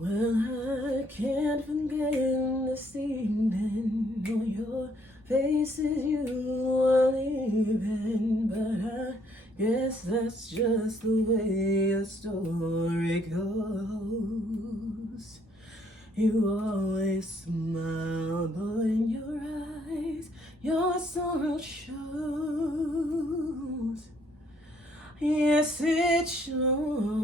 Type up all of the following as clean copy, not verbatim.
Well, I can't forget this evening on your faces you were leaving, but I guess that's just the way the story goes. You always smile, but in your eyes, your sorrow shows. Yes, it shows.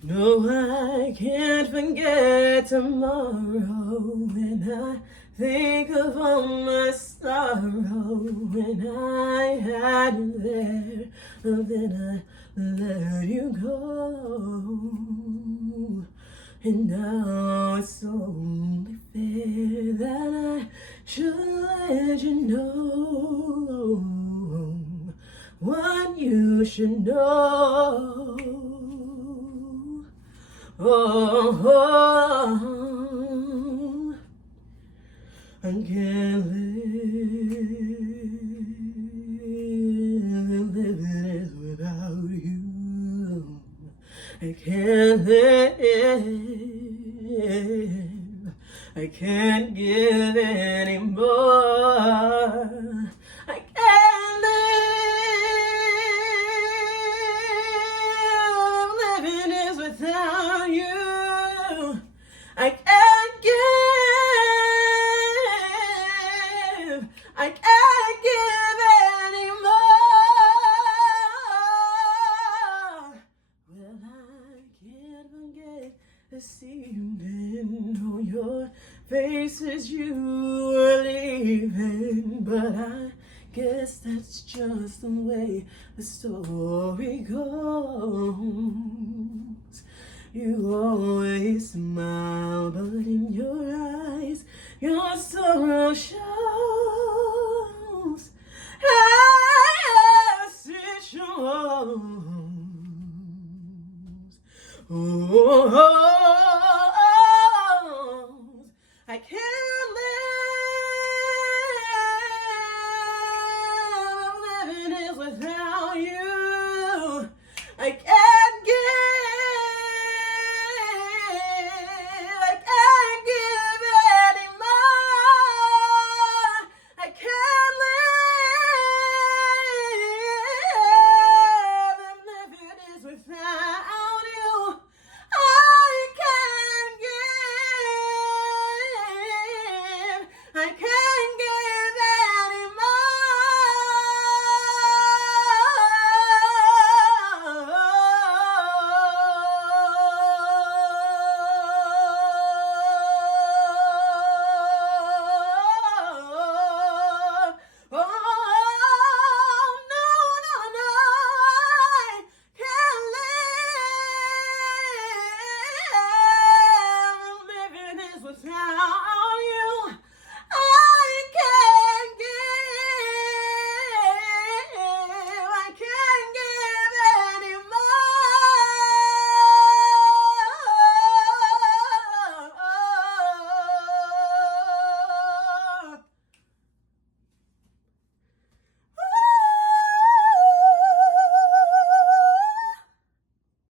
No, I can't forget tomorrow when I think of all my sorrow when I had you there, and then I let you go. And now it's only fair that I should let you know what you should know. Oh, I can't live this without you. I can't live. I can't give anymore. I can't live. Living is without you. I can't give. I can't give anymore. Well, I can't forget this evening on your faces you were leaving, but I guess that's just the way the story goes. You always smile, but in your eyes, your sorrow shows. Yes, it shows. Oh, I can't live. Living is without you.